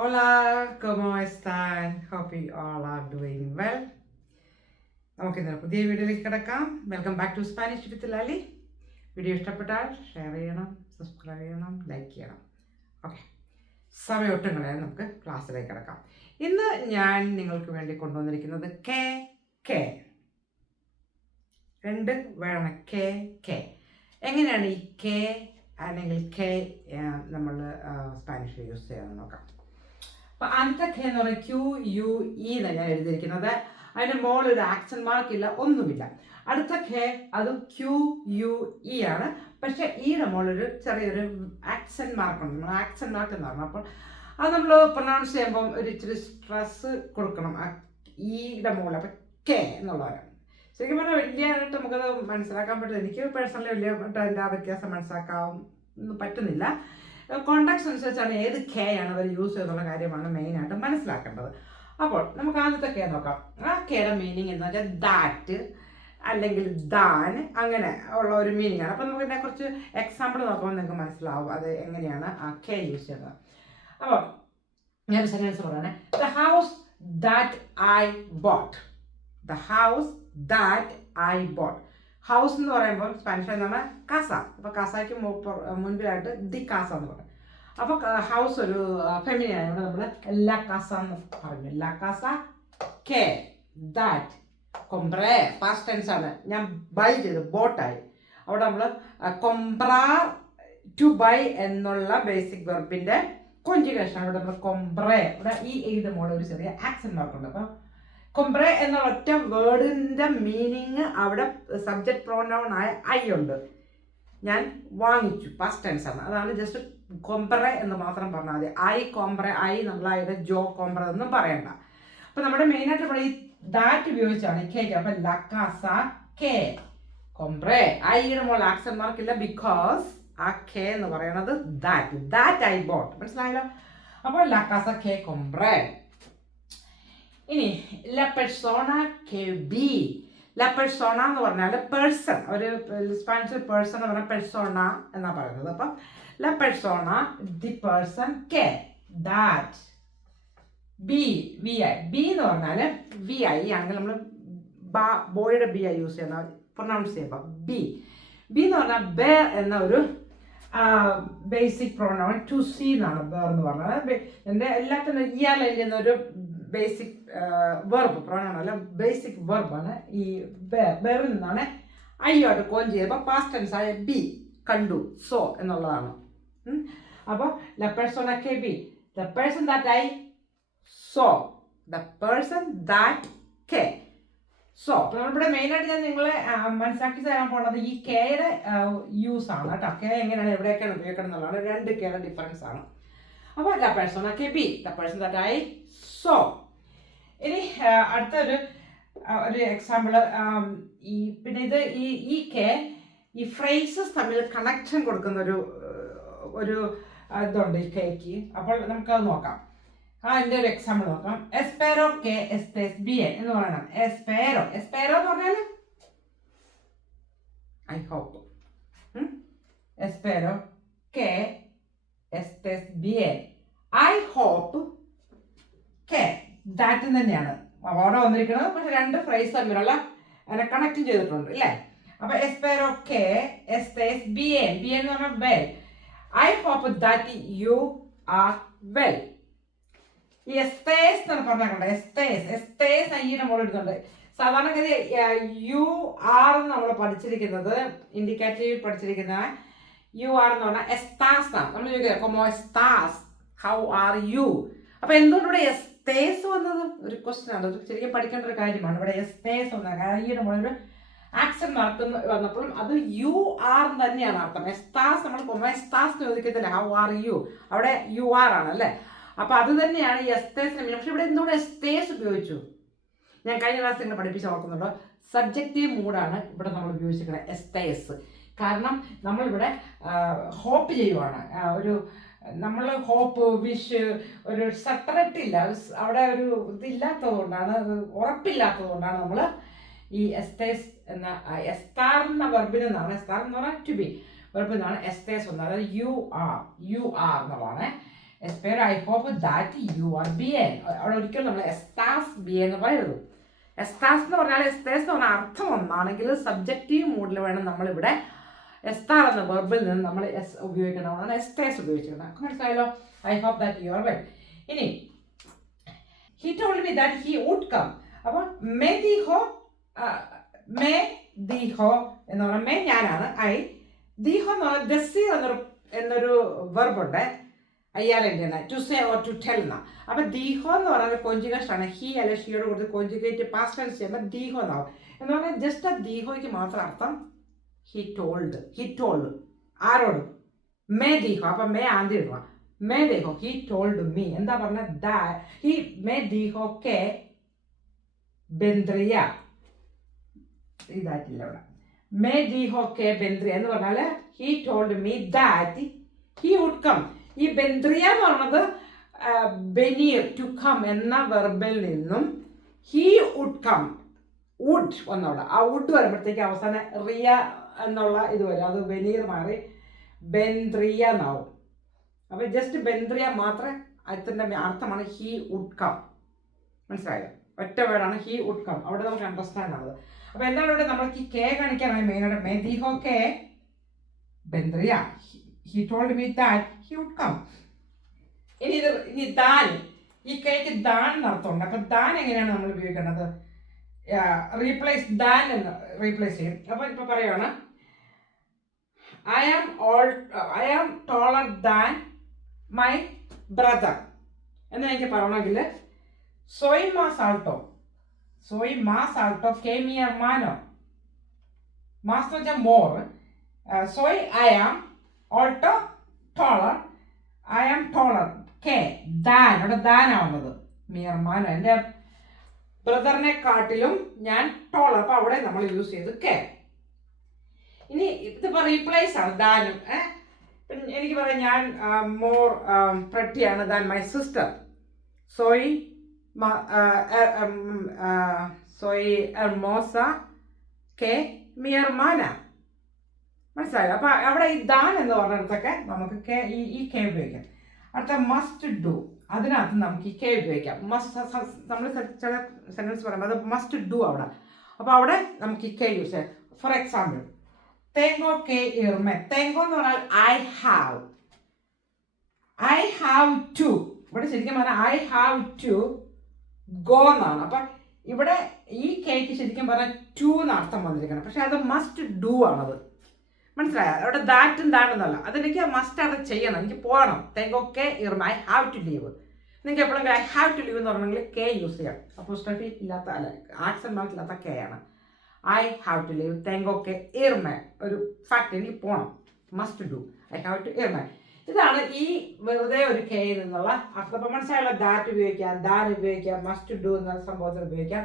Hola, ¿cómo están? Hope you all are doing well. നമുക്ക് ഇന്നലെ പുതിയ വീഡിയോയിലേക്ക് കിടക്കാം. Welcome back to Spanish with Lali. Video ഇഷ്ടപ്പെട്ടാൽ ഷെയർ ചെയ്യണം, സബ്സ്ക്രൈബ് ചെയ്യണം, ലൈക്ക് ചെയ്യണം. ഓക്കെ, സമയൊട്ടും കളയാൻ നമുക്ക് ക്ലാസ്സിലേക്ക് കിടക്കാം. ഇന്ന് ഞാൻ നിങ്ങൾക്ക് വേണ്ടി കൊണ്ടുവന്നിരിക്കുന്നത് കെ രണ്ട് വേണം. കെ എങ്ങനെയാണ് ഈ കെ അല്ലെങ്കിൽ കെ നമ്മൾ സ്പാനിഷിൽ യൂസ് ചെയ്യാമെന്ന് നോക്കാം. അപ്പം ആദ്യത്തെ കെ എന്ന് പറയുന്നത് QUE എന്നാണ് ഞാൻ എഴുതിയിരിക്കുന്നത്. അതിന് മുകളിൽ ഒരു ആക്സൻ മാർക്ക് ഇല്ല, ഒന്നുമില്ല. അടുത്ത കെ അത് QUE ആണ്, പക്ഷെ ഈയുടെ മുകളിലൊരു ചെറിയൊരു ആക്സൻ മാർക്ക് ഉണ്ട്. ആക്സൻ മാർക്ക് എന്ന് പറഞ്ഞു. അപ്പോൾ അത് നമ്മൾ പ്രൊനൗൺസ് ചെയ്യുമ്പം ഒരു ഇച്ചിരി സ്ട്രെസ് കൊടുക്കണം ആ ഈയുടെ മുകളിൽ. അപ്പം കെ എന്നുള്ളവരാണ് ശരിക്കും പറഞ്ഞാൽ വലിയതായിട്ട് നമുക്കത് മനസ്സിലാക്കാൻ പറ്റില്ല. എനിക്ക് പേഴ്സണലി വലിയതായിട്ട് അതിൻ്റെ ആ വ്യത്യാസം മനസ്സിലാക്കാൻ പറ്റുന്നില്ല. കോണ്ടാക്ട്സ് അനുസരിച്ചാണ് ഏത് കെ ആണ് അവർ യൂസ് ചെയ്യുന്നുള്ള കാര്യമാണ് മെയിനായിട്ട് മനസ്സിലാക്കേണ്ടത്. അപ്പോൾ നമുക്ക് ആദ്യത്തെ കെ നോക്കാം. ആ കെയുടെ മീനിങ് എന്ന് വെച്ചാൽ ദാറ്റ് അല്ലെങ്കിൽ ദാൻ, അങ്ങനെ ഉള്ള ഒരു മീനിങ് ആണ്. അപ്പോൾ നമുക്ക് ഇതിനെ കുറച്ച് എക്സാമ്പിൾ നോക്കുമ്പോൾ നിങ്ങൾക്ക് മനസ്സിലാവും അത് എങ്ങനെയാണ് ആ കെ യൂസ് ചെയ്യുന്നത്. അപ്പോൾ ഞാൻ സെന്റൻസ് പറയണേ. The house that I boat. The house that I boat. House എന്ന് പറയുമ്പോൾ സ്പാനിഷിൽ നമ്മൾ കാസ. അപ്പോൾ കാസയ്ക്ക് മുൻപിലായിട്ട് ദി കാസ എന്ന് പറയും. അപ്പോൾ ഹൗസ് ഒരു ഫെമിനിൻ ആയതുകൊണ്ട് നമ്മൾ ലാ കാസ എന്ന് പറഞ്ഞു. ലാ കാസ കെ ദാറ്റ് കൊംബ്രേ പാസ്റ്റ് ടെൻസ് ആണ്. ഞാൻ ബൈ ചെയ്തു, ബോട്ടായി. അവിടെ നമ്മൾ കൊംബ്രാർ ടു ബൈ എന്നുള്ള ബേസിക് വെർബിൻ്റെ കോഞ്ചുഗേഷൻ. അവിടെ നമ്മൾ കൊംബ്രേ, ഇവിടെ ഈ എഴുത മോളെ ഒരു ചെറിയ ആക്സൻ മാർക്കുണ്ട്. അപ്പം കൊംബ്രേ എന്നുള്ള ഒറ്റ വേർഡിൻ്റെ മീനിങ് അവിടെ സബ്ജക്റ്റ് പ്രോനൗൺ ആയ ഐ ഉണ്ട്. ഞാൻ വാങ്ങിച്ചു, പാസ്റ്റ് ടെൻസ് ആണ്. അതാണ് ജസ്റ്റ് കൊംബ്രേ എന്ന് മാത്രം പറഞ്ഞാൽ മതി. ഐ കൊംബ്രേ, ഐ നമ്മളായിട്ട് ജോ കൊംബ്രേ ഒന്നും പറയണ്ട. അപ്പം നമ്മുടെ മെയിനായിട്ട് ഇവിടെ ഈ ദാറ്റ് ഉപയോഗിച്ചാണ് ഈ കേക്ക്. അപ്പം ലക്കാസ കെ കൊംബ്രേ. ഐയുടെ മോൾ ആക്സൻ മാർക്കില്ല, ബിക്കോസ് ആ കെ എന്ന് പറയുന്നത് ദാറ്റ് ഐ ബോട്ട്. മനസ്സിലായല്ലോ? അപ്പോൾ ലക്കാസ കെ കൊംബ്രേ. ഇനി ല പെർസോണ കെ ബി. ല പെർസോണ എന്ന് പറഞ്ഞാൽ പേഴ്സൺ, ഒരു സ്പാനിഷിൽ പേഴ്സൺ എന്ന് പറഞ്ഞാൽ പെർസോണ എന്നാണ് പറയുന്നത്. അപ്പം ല പെർസോണ ദി പേഴ്സൺ കെ that B V I. B എന്ന് പറഞ്ഞാൽ വി ഐ ആണെങ്കിൽ നമ്മൾ ബോയുടെ ബി ഐ യൂസ് ചെയ്യുന്ന പ്രൊനൗൺസ് ചെയ്യുമ്പോൾ ബി എന്ന് പറഞ്ഞാൽ ബേർ എന്ന ഒരു ബേസിക് പ്രോനൗൺ. ടു സി എന്നാണ് ബേർ എന്ന് പറഞ്ഞാൽ. എൻ്റെ എല്ലാത്തിനും ഇയാളെങ്കിൽ എന്നൊരു ബേസിക് വെർബ് പ്രോനൗൺ അല്ല, ബേസിക് വെർബാണ്. ഈ ബേറിൽ നിന്നാണ് ഐയോട്ട് കോൺ ചെയ്തപ്പോൾ പാസ്റ്റ് ടെൻസ് ആയ ബി കണ്ടു, സോ എന്നുള്ളതാണ്. അപ്പോൾ ല പേഴ്സൺ കെ ബി, the person that I so, the person that K so. അപ്പോൾ നമ്മളിവിടെ മെയിനായിട്ട് ഞാൻ നിങ്ങളെ മനസ്സിലാക്കി തരാൻ പോകുന്നത് ഈ കെയുടെ യൂസ് ആണ് കേട്ടോ. കെ എങ്ങനെയാണ് എവിടെയൊക്കെയാണ് ഉപയോഗിക്കണം എന്നുള്ളതാണ്. രണ്ട് കെയുടെ ഡിഫറൻസ് ആണ്. അപ്പോൾ ല പേഴ്സൺ കെ ബി, the person that I so. ഇനി അടുത്തൊരു എക്സാമ്പിള്, ഈ പിന്നെ ഇത് ഈ കെ ഈ ഫ്രേസസ് തമ്മിൽ കണക്ഷൻ കൊടുക്കുന്ന ഒരു ഇതുണ്ട് ഈ കെക്ക്. അപ്പോൾ നമുക്കത് നോക്കാം. എൻ്റെ ഒരു എക്സാമ്പിൾ നോക്കാം. എസ്പെരോ കെ എസ്തേസ് ബിയൻ എന്ന് പറയണം. എസ്പെരോ എന്ന് പറഞ്ഞാൽ ഐ ഹോപ്പ്. എസ്പെരോ കെ എസ്തേസ് ബിയൻ, ഐ ഹോപ്പ് കെ. ദാറ്റ് തന്നെയാണ് അവിടെ വന്നിരിക്കുന്നത്, പക്ഷെ രണ്ട് ഫ്രേസ് തമ്മിലുള്ള അതിനെ കണക്ട് ചെയ്തിട്ടുണ്ട് അല്ലേ. അപ്പൊ എസ്പെരോ കെ എസ്തേസ് ബിയൻ, ബിയൻ എന്ന് പറഞ്ഞാൽ well. I hope that you are well. ഈ എസ്തേസ് എന്ന് പറഞ്ഞാൽ എസ്തേസ് ഐയുടെ മുകളിൽ ഇടുന്നുണ്ട്. സാധാരണഗതി യു ആർ നമ്മൾ പഠിച്ചിരിക്കുന്നത്, ഇൻഡിക്കേറ്റീവ് പഠിച്ചിരിക്കുന്ന യു ആർ എന്ന് പറഞ്ഞാൽ എസ്താസ് ആണ്. നമ്മൾ ചോദിക്കുക കൊമോ എസ്താസ്, ഹൗ ആർ യു. അപ്പൊ എന്തുകൊണ്ട് ഇവിടെ എസ്തേസ് വന്നത് ഒരു ക്വസ്റ്റ്യൻ ആണ്, ശരിക്കും പഠിക്കേണ്ട ഒരു കാര്യമാണ്. ഇവിടെ എസ്തേസ് വന്നത് ഐയുടെ മുകളിൽ ആക്സൻ മാർക്ക് വന്നപ്പോഴും അത് യു ആർ തന്നെയാണ് അർത്ഥം. എസ്താസ് നമ്മൾ കൊമോ എസ്താസ് ചോദിക്കത്തില്ല, ഹൗ ആർ യു, അവിടെ യു ആർ ആണ് അല്ലേ. അപ്പൊ അത് തന്നെയാണ് ഈ എസ്തേസിന്റെ മീനിങ്. പക്ഷെ ഇവിടെ എന്തുകൊണ്ട് എസ്തേസ് ഉപയോഗിച്ചു? ഞാൻ കഴിഞ്ഞ ക്ലാസ് നിങ്ങൾ പഠിപ്പിച്ച് ഓർക്കുന്നുണ്ടോ? സബ്ജക്റ്റീവ് മൂഡാണ് ഇവിടെ നമ്മൾ ഉപയോഗിച്ചിരിക്കുന്നത് എസ്തേസ്. കാരണം നമ്മളിവിടെ ഹോപ്പ് ചെയ്യുവാണ്. നമ്മൾ ഹോപ്പ്, വിഷ്, ഒരു സെപ്പറേറ്റ് ഇല്ല, അവിടെ ഒരു ഇതില്ലാത്തത് കൊണ്ടാണ്, ഉറപ്പില്ലാത്തത് കൊണ്ടാണ് നമ്മൾ ഈ എസ്തേസ് എന്ന എസ്താർ എന്ന വെർബിൽ നിന്നാണ്, എസ്താർ എന്ന് പറഞ്ഞാൽ ടു ബി വെർബിൽ നിന്നാണ് എസ്തേസ് വന്നത്. അതായത് യു ആർ എന്നുള്ളതാണ്. എസ്പെയർ I hope that you are ബിയൻ. അവിടെ ഒരിക്കലും നമ്മൾ എസ്താസ് ബിയൻ എന്ന് പറയരുത്. എസ്താസ് എന്ന് പറഞ്ഞാൽ എസ്തേസ് എന്ന് പറഞ്ഞാൽ അർത്ഥം ഒന്നാണെങ്കിൽ സബ്ജക്റ്റീവ് മൂഡിൽ വേണം നമ്മളിവിടെ എസ്താർ എന്ന വെർബിൽ നിന്ന് നമ്മൾ എസ് ഉപയോഗിക്കണമെന്നാണ് എസ്തേസ് ഉപയോഗിച്ചിരിക്കുന്നത്. മനസ്സിലായല്ലോ? I hope that you are well. ഇനി he told me that he would come. അപ്പോൾ മേ ദി ഹോ എന്ന് പറഞ്ഞാൽ മേ ഞാനാണ്, ഐ ദി ഹോ എന്ന് പറഞ്ഞാൽ ദസീർ എന്നൊരു വെർബുണ്ട് അയ്യാലെൻ്റെ to say or to tell എന്ന. അപ്പം ദീഹോ എന്ന് പറയുന്നത് കോഞ്ചുഗേഷൻ ആണ്. ഹി അല്ലെ ഷിയോട് കൊടുത്ത് കോഞ്ചുഗേറ്റ് പാസ്റ്റ് ടെൻസ് ചെയ്യുമ്പോൾ ദീഹോ എന്നാവും. എന്ന് പറഞ്ഞാൽ ജസ്റ്റ് ആ ദീഹോയ്ക്ക് മാത്രം അർത്ഥം ഹി ടോൾഡ് ആരോട്? മേ ദീഹോ. അപ്പം മേ ആദ്യം ഇടുക. മേ ദീഹോ ഹി ടോൾഡ് മീ. എന്താ പറഞ്ഞ ഹി മേ ദീഹോ കെ ബെന്ദ്രിയ. ഇതായിട്ടില്ല ഇവിടെ. മേ ദീഹോ കെ ബെന്ദ്രിയ എന്ന് പറഞ്ഞാൽ he told me that he would come. ഈ ബെന്ദ്രിയ എന്ന് പറയുന്നത് ബെനീർ ടു കം എന്ന വെർബിൽ നിന്നും ഹി വുഡ് കം, വുഡ് വന്നവിടെ. ആ വുഡ് വരുമ്പോഴത്തേക്ക് അവസാനം റിയ എന്നുള്ള ഇത് വരും. അത് ബെനീർ മാറി ബെന്ദ്രിയ എന്നാവും. അപ്പോൾ ജസ്റ്റ് ബെന്ദ്രിയ മാത്രമേ അതിൻ്റെ അർത്ഥമാണ് ഹി വുഡ് കം. മനസ്സിലായോ? ഒറ്റ വേർഡാണ് ഹി വുഡ് കം. അവിടെ നമുക്ക് അണ്ടർസ്റ്റാൻഡ് ആവുന്നത്. അപ്പോൾ എന്താണ് ഇവിടെ നമ്മൾക്ക് ഈ കെ കാണിക്കാനായി മെയിനായിട്ട് മേ ദീഹോ കെ ബെന്ദ്രിയ he told me that he would come. ഇനി ദാൻ, ഈ കെക്ക് ദാൻ എന്നർത്ഥമുണ്ട്. അപ്പം ദാൻ എങ്ങനെയാണ് നമ്മൾ ഉപയോഗിക്കേണ്ടത്? റീപ്ലേസ് ദാൻ എന്ന് റീപ്ലേസ് ചെയ്യും. അപ്പോൾ ഇപ്പോൾ പറയുകയാണ് I am taller than my brother എന്ന് എനിക്ക് പറയണമെങ്കിൽ സോയ് മാസ് ആൾട്ടോ കെ മി hermano. മാസ് എന്ന് വെച്ചാൽ മോർ. സോയ് ഐ ആം ഓൾട്ടോ ടോളർ. ഐ ആം ടോളർ കെ ദാൻ. അവിടെ ദാനാവുന്നത് മി hermano എൻ്റെ ബ്രദറിനെ കാട്ടിലും ഞാൻ ടോളർ. അപ്പോൾ അവിടെ നമ്മൾ യൂസ് ചെയ്ത് കെ. ഇനി ഇതിപ്പോൾ റീപ്ലേസ് ആണ് ദാനും. എനിക്ക് പറയാം ഞാൻ മോർ പ്രട്ടിയാണ് ദാൻ മൈ സിസ്റ്റർ. സോയ് ഹെർമോസ കെ മി hermana. മനസ്സിലായോ? അപ്പോൾ അവിടെ ഈ ദാൻ എന്ന് പറഞ്ഞിടത്തൊക്കെ നമുക്ക് ഈ കെ ഉപയോഗിക്കാം. അടുത്ത മസ്റ്റ് ഡു, അതിനകത്ത് നമുക്ക് ഈ കെ ഉപയോഗിക്കാം. നമ്മൾ ചില സെൻറ്റൻസ് പറയുമ്പോൾ അത് മസ്റ്റ് ഡു അവിടെ. അപ്പോൾ അവിടെ നമുക്ക് ഈ കെ യൂസ് ചെയ്യാം. For example tengo que irme. tengo എന്ന് പറഞ്ഞാൽ I have to. ഇവിടെ ശരിക്കും പറഞ്ഞാൽ I have to go എന്നാണ്. അപ്പം ഇവിടെ ഈ കേക്ക് ശരിക്കും പറഞ്ഞാൽ ടു എന്ന് അർത്ഥം വന്നിരിക്കണം. പക്ഷെ അത് മസ്റ്റ് ഡു ആണത്. മനസ്സിലായോ? അവിടെ ദാറ്റും ദാറ്റെന്നല്ല, അതെനിക്ക് മസ്റ്റ് അത് ചെയ്യണം, എനിക്ക് പോകണം. tengo que irme, I have to leave. നിങ്ങൾക്ക് എപ്പോഴെങ്കിലും I have to leave എന്ന് പറഞ്ഞെങ്കിൽ കെ യൂസ് ചെയ്യാം. അപ്പോസ്ട്രോഫി ഇല്ലാത്ത അല്ല, ആക്സന്റ് മാർക്ക് ഇല്ലാത്ത കെ ആണ്. I have to leave. tengo que irme ഒരു ഫാക്ട്, എനിക്ക് പോകണം. Must do, I have to irme. ഇതാണ് ഈ വെറുതെ ഒരു കെയിൽ നിന്നുള്ള അർത്ഥം. അപ്പം മനസ്സിലായുള്ള ദാറ്റ് ഉപയോഗിക്കാം, ദാൻ ഉപയോഗിക്കാം, മസ്റ്റ് ഡു എന്ന സംഭവത്തിൽ ഉപയോഗിക്കാം.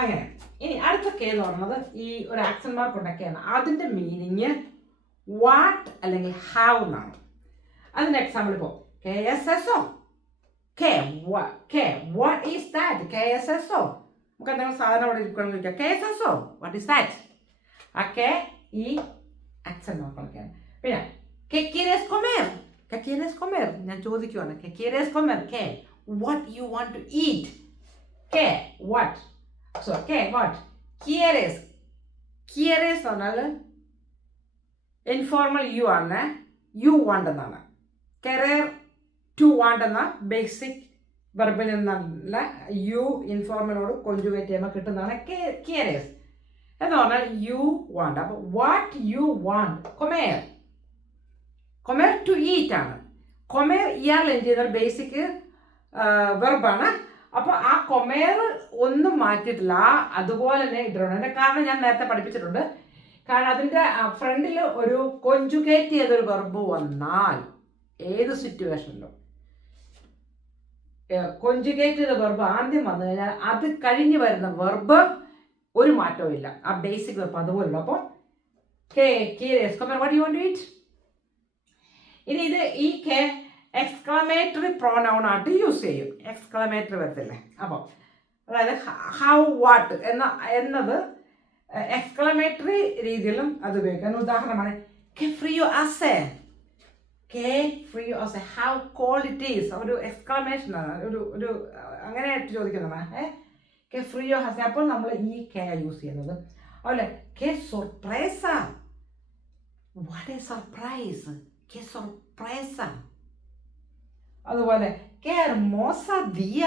അങ്ങനെ ഇനി അടുത്ത കെ എന്ന് പറയുന്നത് ഈ ഒരു ആക്സന്റ് മാർക്ക് ഉണ്ടാക്കിയാണ്. അതിൻ്റെ മീനിങ് വാട്ട് അല്ലെങ്കിൽ ഹാവ് എന്നാണ്. അതിൻ്റെ എക്സാമ്പിൾ ഇപ്പോൾ KSSO. What is that? KSSO. നമുക്ക് എന്തെങ്കിലും സാധനം അവിടെ ഇരിക്കണം ചോദിക്കാം. KSSO, what is that? ആ കെ ഈ ആക്സന്റ് മാർക്കൊക്കെയാണ്. പിന്നെ ¿Qué quieres comer? ¿Qué quieres comer? ഞാൻ ചോദിക്കുവാണ്. ¿Qué quieres comer? ¿Qué? What you want to eat? ¿Qué? What? So, ¿qué? What? ¿Quieres? ¿Quieres എന്നാൽ ഇൻഫോർമൽ യു ആണ്. യു വാണ്ട് എന്നാണ്. querer to want എന്ന basic വെർബിൽ നിന്നുള്ള you ഇൻഫോർമലോട് conjugate ചെയ്യുമ്പോൾ കിട്ടുന്നതാണ് quieres എന്ന് പറഞ്ഞാൽ യു വാണ്ട്. അപ്പോൾ വാട്ട് യു വാണ്ട്. comer. കൊമേർ ടു ഈറ്റ് ആണ്. കൊമേർ ഇയാൾ എന്ത് ചെയ്താൽ ബേസിക് വെർബാണ്. അപ്പോൾ ആ കൊമേർ ഒന്നും മാറ്റിയിട്ടില്ല, അതുപോലെ തന്നെ ഇട്ടിട്ടുണ്ട്. അതിൻ്റെ കാരണം ഞാൻ നേരത്തെ പഠിപ്പിച്ചിട്ടുണ്ട്. കാരണം അതിൻ്റെ ഫ്രണ്ടിൽ ഒരു കൊഞ്ചുഗേറ്റ് ചെയ്തൊരു വെർബ് വന്നാൽ ഏത് സിറ്റുവേഷനിലും കൊഞ്ചുഗേറ്റ് ചെയ്ത വെർബ് ആദ്യം വന്നു കഴിഞ്ഞാൽ അത് കഴിഞ്ഞ് വരുന്ന വെർബ് ഒരു മാറ്റവും ഇല്ല. ആ ബേസിക് വെർബ് അതുപോലുള്ള. അപ്പോൾ what you want to eat. ഇനി ഇത് ഈ കെ എക്സ്ക്ലമേറ്ററി പ്രോനൗൺ ആയിട്ട് യൂസ് ചെയ്യും. എക്സ്ക്ലമേറ്ററി വരത്തില്ലേ. അപ്പോൾ അതായത് ഹൗ വാട്ട് എന്നത് എക്സ്ക്ലമേറ്ററി രീതിയിലും അത് ഉപയോഗിക്കാം. ഉദാഹരണമാണ് കെ ഫ്രിയോ അസേ. കെ ഫ്രീ ഓസ് ഹൗ കോൾഡ് ഇറ്റ് ഈസ്, ഒരു എക്സ്ക്ലമേഷൻ ആണ്, ഒരു അങ്ങനെയായിട്ട് ചോദിക്കുന്നത് കെ ഫ്രീ ഓ ഹസ്, അപ്പോൾ നമ്മൾ ഈ കെ യൂസ് ചെയ്യുന്നത്. അതുപോലെ കെ സൊർപ്രൈസ, വാട്ട് എ സർപ്രൈസ്, കെ സൊർപ്രൈസ. അതുപോലെ കെ ഹെർമോസ ദിയ,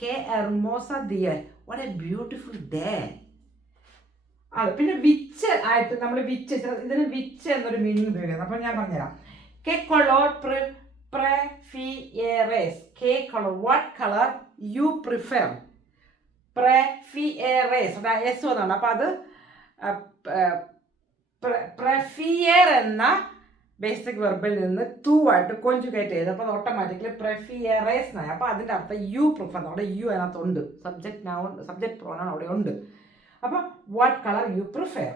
കെ ഹെർമോസ ദിയ, വാട്ട് എ ബ്യൂട്ടിഫുൾ ഡേ. അത് പിന്നെ വിച്ച് ആയിട്ട് നമ്മൾ വിച്ച്, ഇതിന് വിച്ച് എന്നൊരു മീനിങ് ഉപയോഗിക്കുന്നത്. അപ്പോൾ ഞാൻ പറഞ്ഞുതരാം. കെ കളർ പ്രിഫിയേറേസ്, കെ കളർ, വാട്ട് കളർ യു പ്രിഫർ, പ്രിഫിയേറേസ് എസ് എന്നാണ്. അപ്പം അത് പ്രിഫിയർ എന്ന ബേസിക് വെർബിൽ നിന്ന് ടു ആയിട്ട് കോൺജുഗേറ്റ് ചെയ്ത്, അപ്പോൾ അത് ഓട്ടോമാറ്റിക്കലി പ്രിഫിയറേസ് എന്നായി. അപ്പോൾ അതിൻ്റെ അർത്ഥം യു പ്രിഫർ, അവിടെ യു അതിനകത്തുണ്ട്, സബ്ജക്റ്റ് നൗൺ, സബ്ജക്റ്റ് പ്രോനൗൺ അവിടെ ഉണ്ട്. അപ്പോൾ വാട്ട് കളർ യു പ്രിഫർ.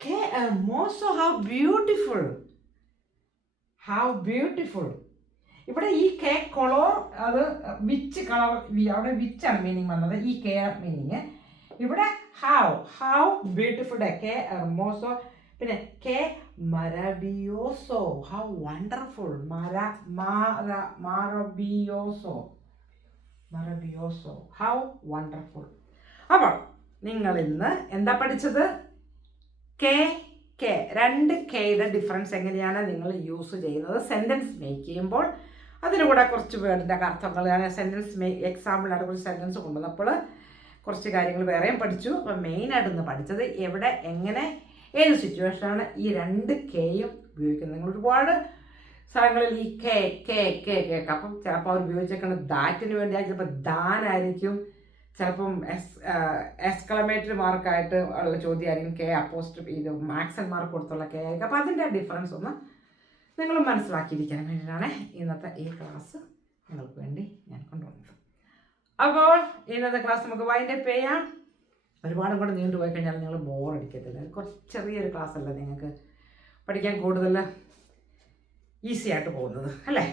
കെ ഹെർമോസോ, ഹൗ ബ്യൂട്ടിഫുൾ, ഹൗ ബ്യൂട്ടിഫുൾ. ഇവിടെ ഈ കെ കളർ, അത് വിച്ച് കളർ, അവിടെ വിച്ചാണ് മീനിങ് വന്നത്, ഈ കെ മീനിങ്. ഇവിടെ ഹൗ ബ്യൂട്ടിഫുൾ ഡേ, കെ ഹെർമോസോ. പിന്നെ കെ മരബിയോസോ, ഹൗ വണ്ടർഫുൾ, മരബിയോസോ, ഹൗ വണ്ടർഫുൾ. അപ്പോൾ നിങ്ങൾ ഇന്ന് എന്താ പഠിച്ചത്? കെ രണ്ട് കെയുടെ ഡിഫറൻസ് എങ്ങനെയാണ് നിങ്ങൾ യൂസ് ചെയ്യുന്നത് സെൻറ്റൻസ് മേക്ക് ചെയ്യുമ്പോൾ. അതിന് കൂടെ കുറച്ച് വേർഡിൻ്റെ അർത്ഥങ്ങൾ, ഞാൻ സെൻറ്റൻസ് എക്സാമ്പിളായിട്ട് കുറച്ച് സെൻറ്റൻസ് കൊണ്ടുവന്നപ്പോൾ കുറച്ച് കാര്യങ്ങൾ വേറെയും പഠിച്ചു. അപ്പോൾ മെയിനായിട്ടൊന്ന് പഠിച്ചത് എവിടെ, എങ്ങനെ, ഏത് സിറ്റുവേഷനാണ് ഈ രണ്ട് കെയും ഉപയോഗിക്കുന്നത്. നിങ്ങൾ ഒരുപാട് സ്ഥലങ്ങളിൽ ഈ കെ കേൾക്കാം. അപ്പം ചിലപ്പോൾ അവർ ഉപയോഗിച്ചേക്കുന്നത് ദാറ്റിന് വേണ്ടിയായി, ചിലപ്പോൾ ദാനായിരിക്കും, ചിലപ്പം എക്സ്ക്ലമേറ്ററി മാർക്കായിട്ട് ഉള്ള ചോദ്യമായിരിക്കും, കെ അപ്പോസ്ട്രോഫി ഇത് ആക്സൻ മാർക്ക് കൊടുത്തുള്ള കെ ആയിരിക്കും. അപ്പോൾ അതിൻ്റെ ഡിഫറൻസ് ഒന്ന് നിങ്ങൾ മനസ്സിലാക്കിയിരിക്കാൻ വേണ്ടിയിട്ടാണ് ഇന്നത്തെ ഈ ക്ലാസ് നിങ്ങൾക്ക് വേണ്ടി ഞാൻ കൊണ്ടുവന്നത്. അപ്പോൾ ഇന്നത്തെ ക്ലാസ് നമുക്ക് വൈൻഡ് അപ്പ് ചെയ്യാം. ഒരുപാടും കൂടെ നീണ്ടുപോയി കഴിഞ്ഞാൽ നിങ്ങൾ ബോറടിക്കത്തില്ല. കുറച്ച് ചെറിയൊരു ക്ലാസ് അല്ല, നിങ്ങൾക്ക് പഠിക്കാൻ കൂടുതൽ ഈസി ആയിട്ട് പോകുന്നത് അല്ലേ.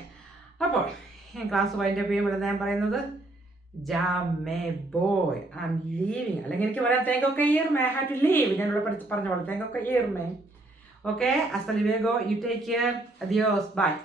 അപ്പോൾ ക്ലാസ് വൈൻഡ് അപ്പ് ചെയ്യുമ്പോൾ ഞാൻ പറയുന്നത് ജാമേ ബോയ് ഐ ആം ലീവിങ്, അല്ലെങ്കിൽ എനിക്ക് പറയാം തേങ്ങൊക്കെ ഇയർമേ, ഐ ഹാവ് ടു ലീവ്. ഞാനിവിടെ പറഞ്ഞ പോലെ തേങ്ങൊക്കെ ഇയർമേ. ഓക്കെ, ഹasta luego, you take care, adiós, bye.